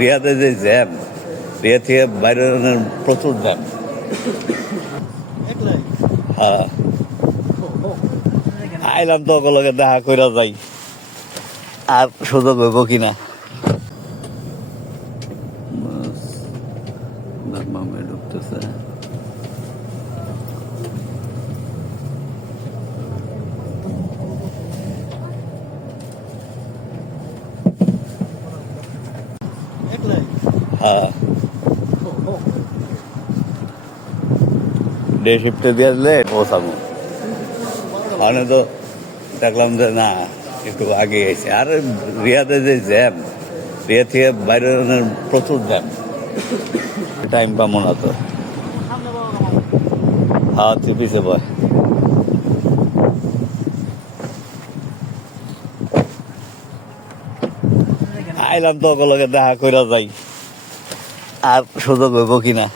রিয়াদে যে জ্যাম, রিয়া থেকে বাইরে প্রচুর জ্যাম। হ্যাঁ, আইলাম তো ওগুলোকে দেখা করে যাই, আর সুযোগ হইব কিনা। মামে ঢুকতেছে। হ্যাঁ, ডে শিফটে দিয়ে দিলে পৌঁছাবো। ওখানে তো দেখলাম যে না, একটু আগে গেছে। আর রিয়াদে যে জ্যাম, রিয়া থেকে বাইরে প্রচুর জ্যাম, টাইম পাবো না তো। হ্যাঁ, তুই পিছিয়ে বয়। আইলাম তো ওগুলোকে দেখা করে যাই, আর সুযোগ হইব কিনা।